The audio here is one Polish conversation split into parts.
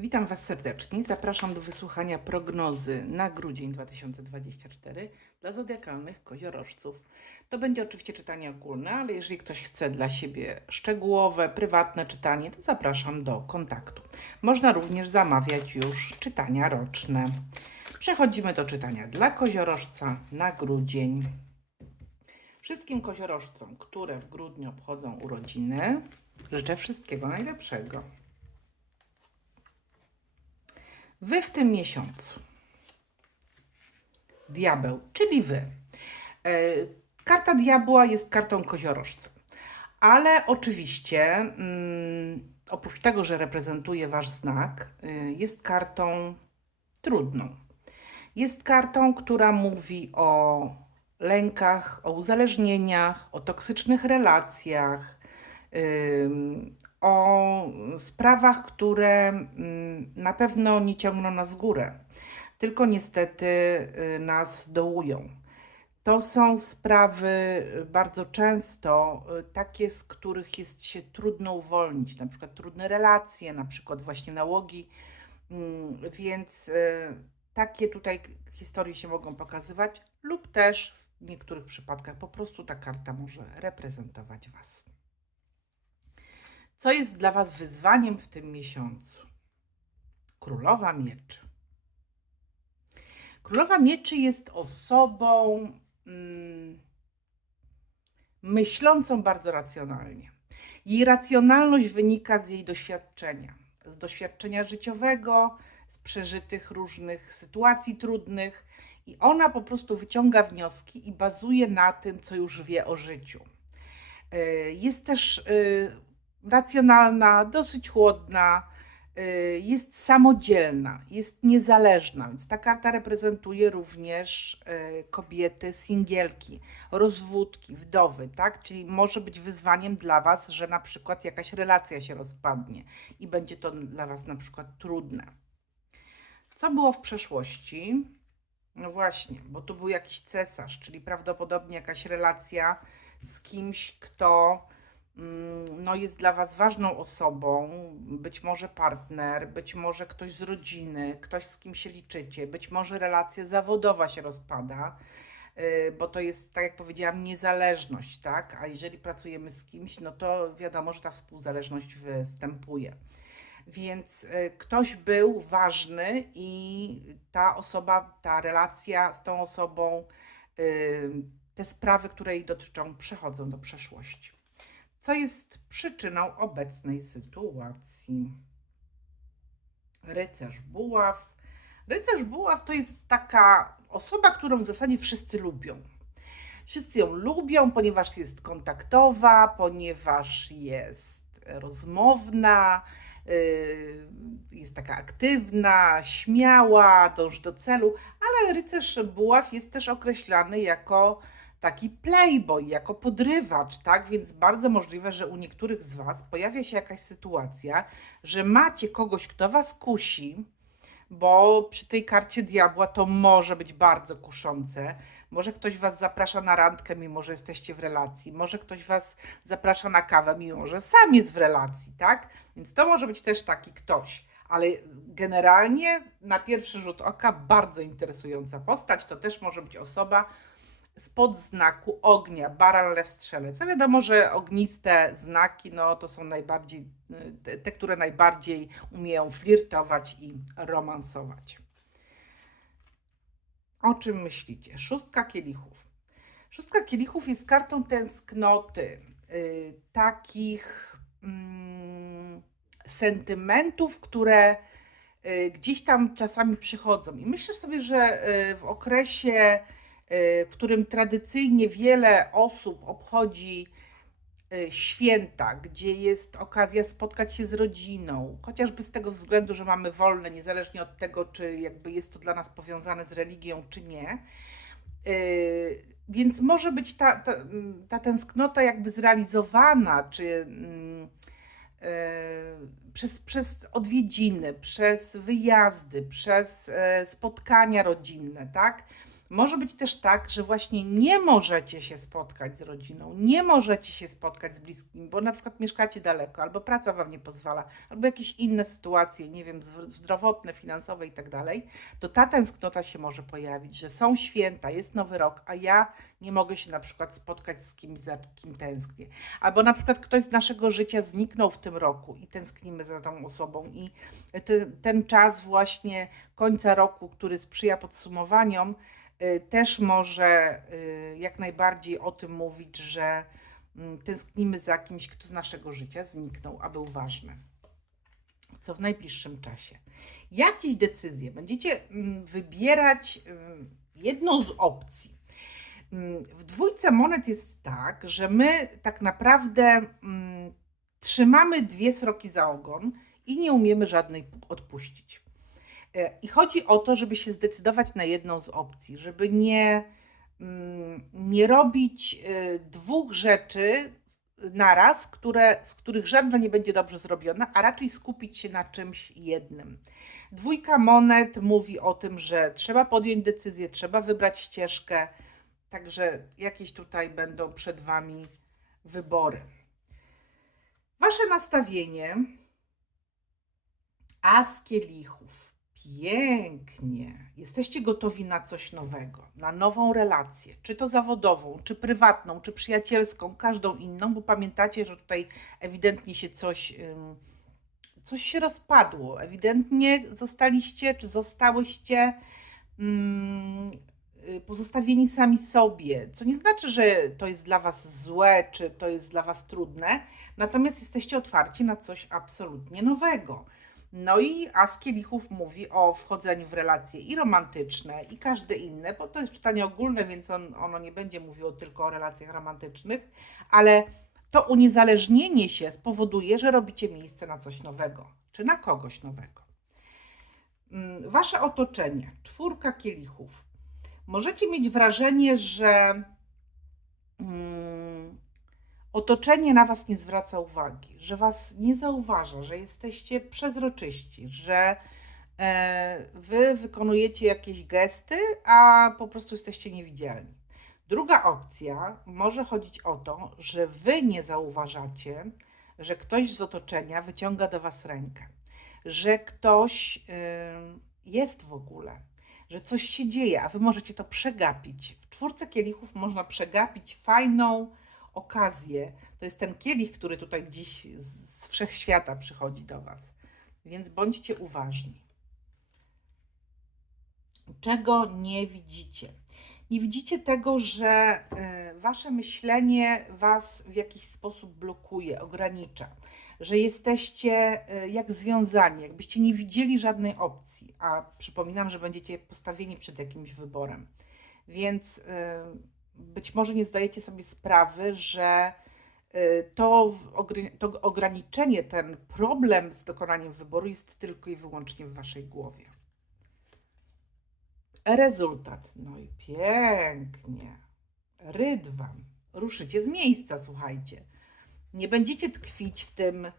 Witam Was serdecznie. Zapraszam do wysłuchania prognozy na grudzień 2024 dla zodiakalnych koziorożców. To będzie oczywiście czytanie ogólne, ale jeżeli ktoś chce dla siebie szczegółowe, prywatne czytanie, to zapraszam do kontaktu. Można również zamawiać już czytania roczne. Przechodzimy do czytania dla koziorożca na grudzień. Wszystkim koziorożcom, które w grudniu obchodzą urodziny, życzę wszystkiego najlepszego. Wy w tym miesiącu. Diabeł, czyli wy. E, Karta diabła jest kartą koziorożca. Ale oczywiście, mm, oprócz tego, że reprezentuje wasz znak, y, jest kartą trudną. Jest kartą, która mówi o lękach, o uzależnieniach, o toksycznych relacjach, o sprawach, które mm, na pewno nie ciągną nas w górę, tylko niestety y, nas dołują. To są sprawy y, bardzo często y, takie, z których jest się trudno uwolnić, na przykład trudne relacje, na przykład właśnie nałogi, Mm, więc takie tutaj historie się mogą pokazywać, lub też w niektórych przypadkach po prostu ta karta może reprezentować Was. Co jest dla Was wyzwaniem w tym miesiącu? Królowa Mieczy. Królowa Mieczy jest osobą mm, myślącą bardzo racjonalnie. Jej racjonalność wynika z jej doświadczenia, z doświadczenia życiowego, z przeżytych różnych sytuacji trudnych, i ona po prostu wyciąga wnioski i bazuje na tym, co już wie o życiu. Y, Jest też y, racjonalna, dosyć chłodna, y, jest samodzielna, jest niezależna, więc ta karta reprezentuje również y, kobiety singielki, rozwódki, wdowy, tak? Czyli może być wyzwaniem dla Was, że na przykład jakaś relacja się rozpadnie i będzie to dla Was na przykład trudne. Co było w przeszłości? No właśnie, bo tu był jakiś cesarz, czyli prawdopodobnie jakaś relacja z kimś, kto no, jest dla Was ważną osobą, być może partner, być może ktoś z rodziny, ktoś z kim się liczycie, być może relacja zawodowa się rozpada, y, bo to jest, tak jak powiedziałam, niezależność, tak? A jeżeli pracujemy z kimś, no to wiadomo, że ta współzależność występuje. Więc y, ktoś był ważny i ta osoba, ta relacja z tą osobą, y, te sprawy, które jej dotyczą, przechodzą do przeszłości. Co jest przyczyną obecnej sytuacji? Rycerz buław. Rycerz buław to jest taka osoba, którą w zasadzie wszyscy lubią. Wszyscy ją lubią, ponieważ jest kontaktowa, ponieważ jest rozmowna, yy, jest taka aktywna, śmiała, dąży do celu, ale rycerz buław jest też określany jako taki playboy, jako podrywacz, tak? Więc bardzo możliwe, że u niektórych z Was pojawia się jakaś sytuacja, że macie kogoś, kto Was kusi, bo przy tej karcie diabła to może być bardzo kuszące. Może ktoś was zaprasza na randkę, mimo że jesteście w relacji. Może ktoś was zaprasza na kawę, mimo że sam jest w relacji, tak? Więc to może być też taki ktoś. Ale generalnie na pierwszy rzut oka bardzo interesująca postać. To też może być osoba spod znaku ognia, baran, lew, strzelec. A wiadomo, że ogniste znaki, no to są najbardziej, te, które najbardziej umieją flirtować i romansować. O czym myślicie? Szóstka kielichów. Szóstka kielichów jest kartą tęsknoty, y, takich mm, sentymentów, które y, gdzieś tam czasami przychodzą. I myślę sobie, że y, w okresie, w którym tradycyjnie wiele osób obchodzi y, święta, gdzie jest okazja spotkać się z rodziną, chociażby z tego względu, że mamy wolne, niezależnie od tego, czy jakby jest to dla nas powiązane z religią, czy nie. Yy, Więc może być ta, ta, ta tęsknota jakby zrealizowana, czy mm, przez, przez odwiedziny, przez wyjazdy, przez spotkania rodzinne, tak? Może być też tak, że właśnie nie możecie się spotkać z rodziną, nie możecie się spotkać z bliskimi, bo na przykład mieszkacie daleko, albo praca wam nie pozwala, albo jakieś inne sytuacje, nie wiem, zdrowotne, finansowe i tak dalej, to ta tęsknota się może pojawić, że są święta, jest nowy rok, a ja nie mogę się na przykład spotkać z kimś, za kim tęsknię. Albo na przykład ktoś z naszego życia zniknął w tym roku i tęsknimy za tą osobą i te, ten czas właśnie końca roku, który sprzyja podsumowaniom, też może y, jak najbardziej o tym mówić, że mm, tęsknimy za kimś, kto z naszego życia zniknął, a był ważny. Co w najbliższym czasie? Jakieś decyzje będziecie mm, wybierać mm, jedną z opcji. W dwójce monet jest tak, że my tak naprawdę trzymamy dwie sroki za ogon i nie umiemy żadnej odpuścić. E, I chodzi o to, żeby się zdecydować na jedną z opcji, żeby nie, mm, nie robić e, dwóch rzeczy naraz, które, z których żadna nie będzie dobrze zrobiona, a raczej skupić się na czymś jednym. Dwójka monet mówi o tym, że trzeba podjąć decyzję, trzeba wybrać ścieżkę, także jakieś tutaj będą przed Wami wybory. Wasze nastawienie As kielichów. Pięknie. Jesteście gotowi na coś nowego, na nową relację, czy to zawodową, czy prywatną, czy przyjacielską, każdą inną, bo pamiętacie, że tutaj ewidentnie się coś, coś się rozpadło. Ewidentnie zostaliście, czy zostałyście y, pozostawieni sami sobie, co nie znaczy, że to jest dla Was złe, czy to jest dla Was trudne, natomiast jesteście otwarci na coś absolutnie nowego. No i As Kielichów mówi o wchodzeniu w relacje i romantyczne, i każde inne, bo to jest czytanie ogólne, więc on, ono nie będzie mówiło tylko o relacjach romantycznych, ale to uniezależnienie się spowoduje, że robicie miejsce na coś nowego, czy na kogoś nowego. Mm, Wasze otoczenie, czwórka kielichów. Możecie mieć wrażenie, że mm, otoczenie na Was nie zwraca uwagi, że Was nie zauważa, że jesteście przezroczyści, że e, Wy wykonujecie jakieś gesty, a po prostu jesteście niewidzialni. Druga opcja może chodzić o to, że Wy nie zauważacie, że ktoś z otoczenia wyciąga do Was rękę, że ktoś ym, jest w ogóle, że coś się dzieje, a Wy możecie to przegapić. W czwórce kielichów można przegapić fajną okazję. To jest ten kielich, który tutaj dziś z wszechświata przychodzi do Was. Więc bądźcie uważni. Czego nie widzicie? Nie widzicie tego, że e, Wasze myślenie Was w jakiś sposób blokuje, ogranicza, że jesteście e, jak związani, jakbyście nie widzieli żadnej opcji, a przypominam, że będziecie postawieni przed jakimś wyborem. Więc e, być może nie zdajecie sobie sprawy, że y, to, to ograniczenie, ten problem z dokonaniem wyboru jest tylko i wyłącznie w waszej głowie. Rezultat. No i pięknie. Rydwan. Ruszycie z miejsca, słuchajcie. Nie będziecie tkwić w tym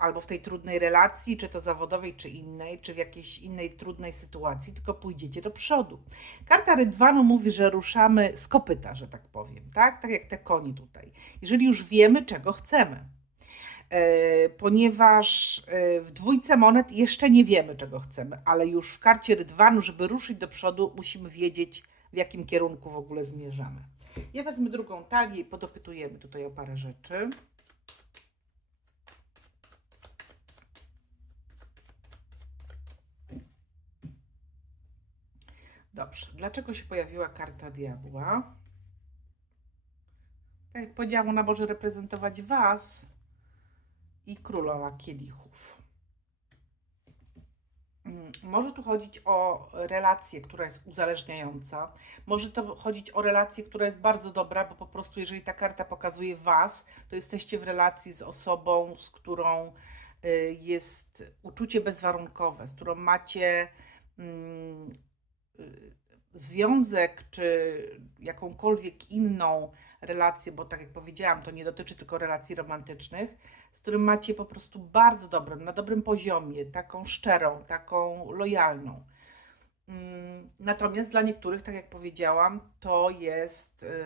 albo w tej trudnej relacji, czy to zawodowej, czy innej, czy w jakiejś innej trudnej sytuacji, tylko pójdziecie do przodu. Karta Rydwanu mówi, że ruszamy z kopyta, że tak powiem, tak? Tak jak te koni tutaj. Jeżeli już wiemy, czego chcemy. E, ponieważ e, w dwójce monet jeszcze nie wiemy, czego chcemy, ale już w karcie Rydwanu, żeby ruszyć do przodu, musimy wiedzieć, w jakim kierunku w ogóle zmierzamy. Ja wezmę drugą talię i podopytujemy tutaj o parę rzeczy. Dobrze, dlaczego się pojawiła karta diabła? Tak jak powiedziałam, ona może reprezentować Was i królowa kielichów. Mm, Może tu chodzić o relację, która jest uzależniająca. Może to chodzić o relację, która jest bardzo dobra, bo po prostu jeżeli ta karta pokazuje Was, to jesteście w relacji z osobą, z którą y, jest uczucie bezwarunkowe, z którą macie mm, związek czy jakąkolwiek inną relację, bo tak jak powiedziałam, to nie dotyczy tylko relacji romantycznych, z którym macie po prostu bardzo dobrą, na dobrym poziomie, taką szczerą, taką lojalną. Mm, Natomiast dla niektórych, tak jak powiedziałam, to jest y,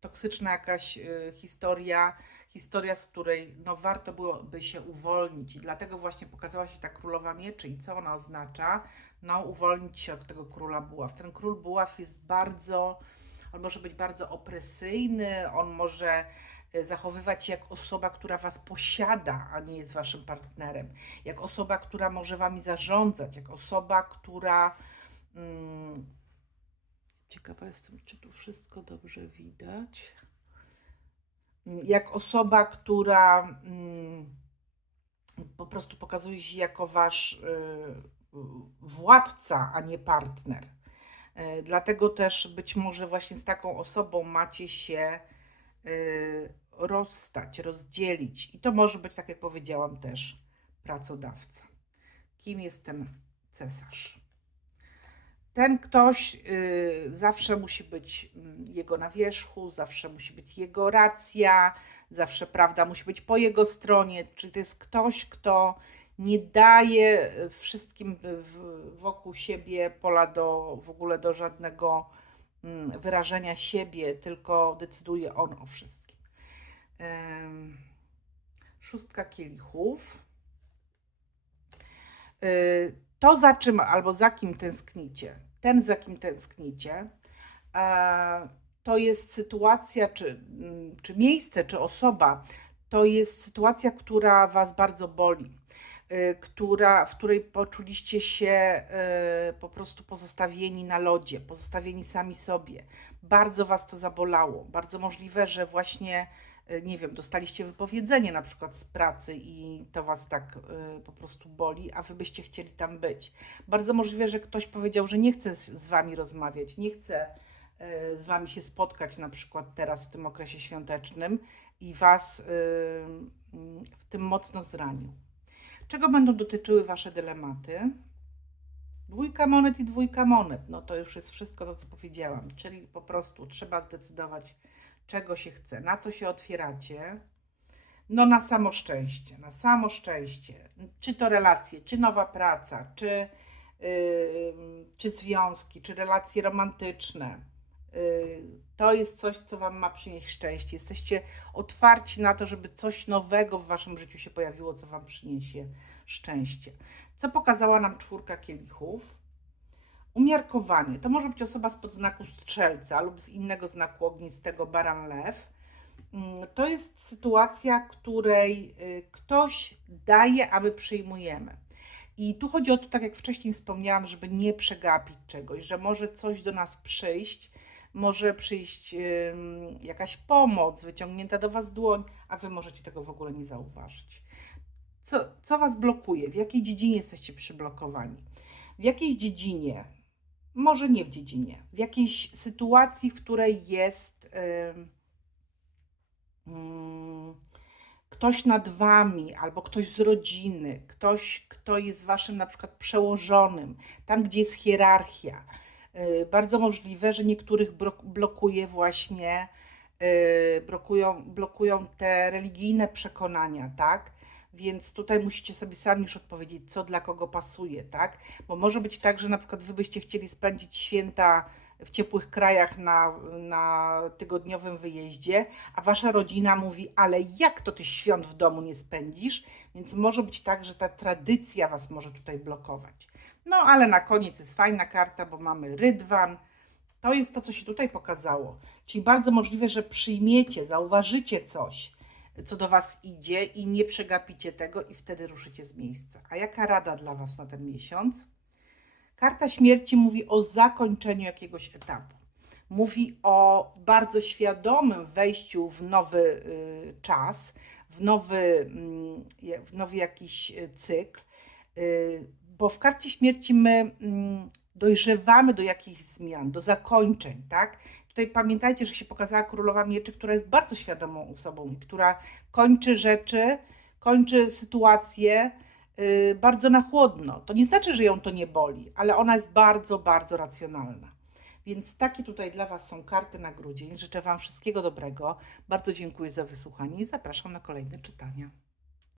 toksyczna jakaś y, historia, historia, z której no, warto byłoby się uwolnić. I dlatego właśnie pokazała się ta królowa mieczy. I co ona oznacza? No, uwolnić się od tego króla buław. Ten król buław jest bardzo, on może być bardzo opresyjny, on może y, zachowywać się jak osoba, która was posiada, a nie jest waszym partnerem. Jak osoba, która może wami zarządzać, jak osoba, która. Mm, ciekawa jestem, czy tu wszystko dobrze widać. Jak osoba, która mm, po prostu pokazuje się jako wasz y, władca, a nie partner. Y, Dlatego też być może właśnie z taką osobą macie się y, rozstać, rozdzielić. I to może być, tak jak powiedziałam, też pracodawca. Kim jest ten cesarz? Ten ktoś y, zawsze musi być mm, jego na wierzchu, zawsze musi być jego racja, zawsze prawda musi być po jego stronie. Czyli to jest ktoś, kto nie daje y, wszystkim w, wokół siebie pola do w ogóle do żadnego mm, wyrażenia siebie, tylko decyduje on o wszystkim. Szóstka kielichów. Y, To, za czym albo za kim tęsknicie, ten, za kim tęsknicie, to jest sytuacja, czy, mm, czy miejsce, czy osoba, to jest sytuacja, która Was bardzo boli, y, która, w której poczuliście się y, po prostu pozostawieni na lodzie, pozostawieni sami sobie. Bardzo Was to zabolało. Bardzo możliwe, że właśnie, nie wiem, dostaliście wypowiedzenie na przykład z pracy i to Was tak y, po prostu boli, a Wy byście chcieli tam być. Bardzo możliwe, że ktoś powiedział, że nie chce z, Wami rozmawiać, nie chce y, z Wami się spotkać na przykład teraz w tym okresie świątecznym i Was w tym mocno zranił. Czego będą dotyczyły Wasze dylematy? Dwójka monet i dwójka monet. No to już jest wszystko to, co powiedziałam. Czyli po prostu trzeba zdecydować, czego się chce, na co się otwieracie. No na samo szczęście, na samo szczęście. Czy to relacje, czy nowa praca, czy, yy, czy związki, czy relacje romantyczne. Yy, to jest coś, co Wam ma przynieść szczęście. Jesteście otwarci na to, żeby coś nowego w Waszym życiu się pojawiło, co Wam przyniesie szczęście. Co pokazała nam czwórka kielichów? Umiarkowanie. To może być osoba spod znaku strzelca lub z innego znaku ognistego baran lew. Mm, To jest sytuacja, której y, ktoś daje, a my przyjmujemy. I tu chodzi o to, tak jak wcześniej wspomniałam, żeby nie przegapić czegoś, że może coś do nas przyjść, może przyjść jakaś pomoc, wyciągnięta do Was dłoń, a Wy możecie tego w ogóle nie zauważyć. Co, co Was blokuje? W jakiej dziedzinie jesteście przyblokowani? W jakiej dziedzinie, może nie w dziedzinie, w jakiejś sytuacji, w której jest ym, mm, ktoś nad Wami, albo ktoś z rodziny, ktoś, kto jest Waszym na przykład przełożonym, tam gdzie jest hierarchia. Y, Bardzo możliwe, że niektórych blokuje właśnie, y, blokują, blokują te religijne przekonania, tak? Więc tutaj musicie sobie sami już odpowiedzieć, co dla kogo pasuje, tak? Bo może być tak, że na przykład wy byście chcieli spędzić święta w ciepłych krajach na, na tygodniowym wyjeździe, a wasza rodzina mówi, ale jak to ty świąt w domu nie spędzisz? Więc może być tak, że ta tradycja was może tutaj blokować. No ale na koniec jest fajna karta, bo mamy rydwan. To jest to, co się tutaj pokazało. Czyli bardzo możliwe, że przyjmiecie, zauważycie coś, co do Was idzie i nie przegapicie tego i wtedy ruszycie z miejsca. A jaka rada dla Was na ten miesiąc? Karta śmierci mówi o zakończeniu jakiegoś etapu. Mówi o bardzo świadomym wejściu w nowy y, czas, w nowy, mm, w nowy jakiś y, cykl, y, bo w karcie śmierci my mm, dojrzewamy do jakichś zmian, do zakończeń, tak? Tutaj pamiętajcie, że się pokazała królowa mieczy, która jest bardzo świadomą osobą i która kończy rzeczy, kończy sytuacje y, bardzo na chłodno. To nie znaczy, że ją to nie boli, ale ona jest bardzo, bardzo racjonalna. Więc takie tutaj dla Was są karty na grudzień. Życzę Wam wszystkiego dobrego. Bardzo dziękuję za wysłuchanie i zapraszam na kolejne czytania.